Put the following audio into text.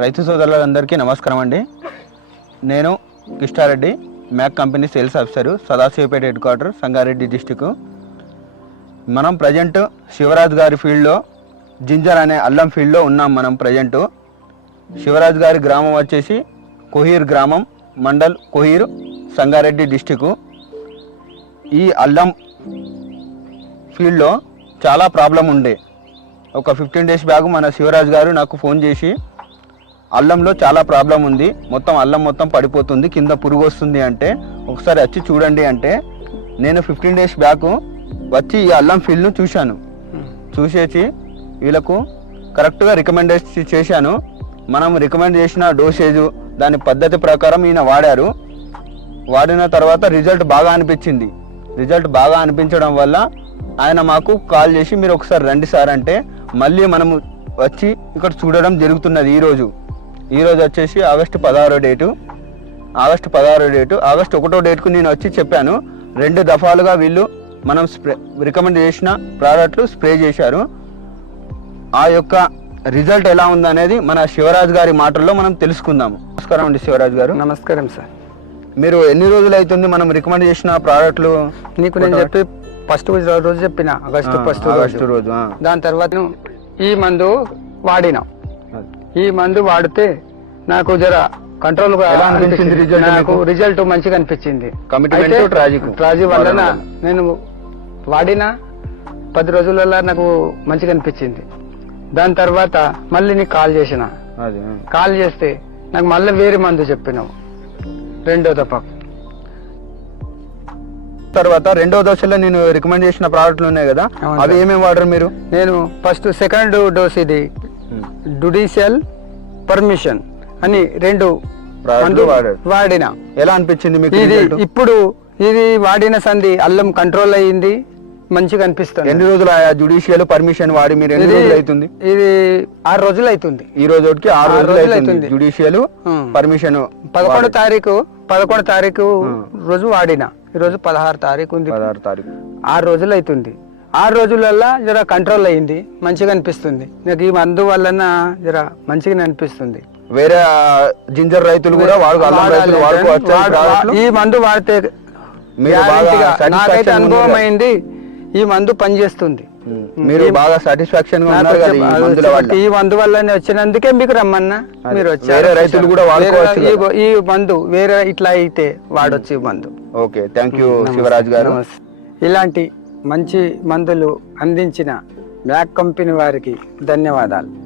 రైతు సోదరులందరికీ నమస్కారం అండి. నేను Kishtareddy Mac company sales officer Sadasivpet head quarter Sangareddy district. మనం ప్రజెంట్ శివరాజ్ గారి ఫీల్డ్లో జింజర్ అనే అల్లం ఫీల్డ్లో ఉన్నాం మనం ప్రజెంట్. శివరాజ్ గారి గ్రామం వచ్చేసి కొహీర్ గ్రామం మండల్ కొహీర్ సంగారెడ్డి డిస్టిక్. ఈ అల్లం ఫీల్డ్లో చాలా ప్రాబ్లం ఉండే. ఒక ఫిఫ్టీన్ డేస్ బ్యాక్ మన శివరాజ్ గారు నాకు ఫోన్ చేసి అల్లంలో చాలా ప్రాబ్లం ఉంది. మొత్తం అల్లం మొత్తం పడిపోతుంది. కింద పురుగు వస్తుంది అంటే ఒకసారి వచ్చి చూడండి అంటే నేను ఫిఫ్టీన్ డేస్ బ్యాక్ వచ్చి ఈ అల్లం ఫీల్డ్ను చూశాను. చూసేసి వీళ్ళకు కరెక్ట్గా రికమెండేషన్ చేశాను. మనం రికమెండ్ చేసిన డోసేజు దాని పద్ధతి ప్రకారం ఈయన వాడారు. వాడిన తర్వాత రిజల్ట్ బాగా అనిపించింది. రిజల్ట్ బాగా అనిపించడం వల్ల ఆయన మాకు కాల్ చేసి మీరు ఒకసారి రండి సార్ అంటే మళ్ళీ మనము వచ్చి ఇక్కడ చూడడం జరుగుతున్నది ఈరోజు. ఈరోజు వచ్చేసి ఆగస్టు పదహారో డేటు. ఆగస్టు పదహారో డేటు. ఆగస్టు ఒకటో డేట్కు నేను వచ్చి చెప్పాను. రెండు దఫాలుగా వీళ్ళు మనం స్ప్రే రికమెండ్ చేసిన ప్రోడక్ట్లు స్ప్రే చేశారు. ఆ యొక్క రిజల్ట్ ఎలా ఉందనేది మన శివరాజ్ గారి మాటల్లో మనం తెలుసుకుందాము. నమస్కారం అండి శివరాజ్ గారు. నమస్కారం సార్. మీరు ఎన్ని రోజులు అవుతుంది మనం రికమెండ్ చేసిన ప్రోడక్ట్లు నీకు నేను చెప్పి ఫస్ట్ రోజు చెప్పిన ఆగస్టు ఫస్ట్ ఆగస్టు రోజు. దాని తర్వాత ఈ మందు వాడిన. ఈ మందు వాడితే నాకు జర కంట్రోల్ నాకు? రిజల్ట్ మంచిగా అనిపించింది. ట్రాజీ వలన నేను వాడిన పది రోజులలో నాకు మంచిగా అనిపించింది. దాని తర్వాత మళ్ళీ నీకు కాల్ చేసిన. కాల్ చేస్తే నాకు మళ్ళీ వేరే మందు చెప్పినావు. రెండో తప్ప తర్వాత రెండో దశలో నేను రికమెండ్ చేసిన ప్రోడక్ట్లు ఉన్నాయి కదా అవి. ఏమేమి వాడరు మీరు? నేను ఫస్ట్ సెకండ్ డోస్ ఇది. జుడిషియల్ పర్మిషన్ అని రెండు. వాడిన. ఎలా అనిపించింది మీకు ఇది? ఇప్పుడు ఇది వాడిన సంధి అల్లం కంట్రోల్ అయ్యింది మంచిగా అనిపిస్తుంది. ఎన్ని రోజులు ఆ జుడిషియల్ పర్మిషన్ వాడి మీరు ఎన్ని రోజులు అవుతుంది? ఇది ఆరు రోజులు అవుతుంది. ఈ రోజు ఆరు రోజులు అవుతుంది. జుడిషియల్. పర్మిషన్ పదకొండు తారీఖు పదకొండు తారీఖు రోజు వాడిన. ఈ రోజు పదహారు తారీఖు ఉంది. పదహారు తారీఖు. ఆరు రోజులు అవుతుంది. ఆరు రోజులల్లా జర కంట్రోల్ అయ్యింది మంచిగా అనిపిస్తుంది. నాకు ఈ మందు వలన జర మంచిగా అనిపిస్తుంది. వేరే జింజర్ రైతులు కూడా ఈ మందు వాడితే నాకైతే అనుభవం? అయింది ఈ మందు పనిచేస్తుంది. మీరు బాగా సాటిస్ఫాక్షన్ ఈ వల్ల. మందు వల్ల వచ్చినందుకే మీకు రమ్మన్నా మీరు వచ్చారు. వేరే రైతులు కూడా ఈ- మందు వేరే ఇట్లా అయితే వాడొచ్చు ఈ మందు. ఓకే థ్యాంక్ యూ శివరాజ్ గారు. ఇలాంటి మంచి మందులు అందించిన బ్లాక్ కంపెనీ వారికి ధన్యవాదాలు.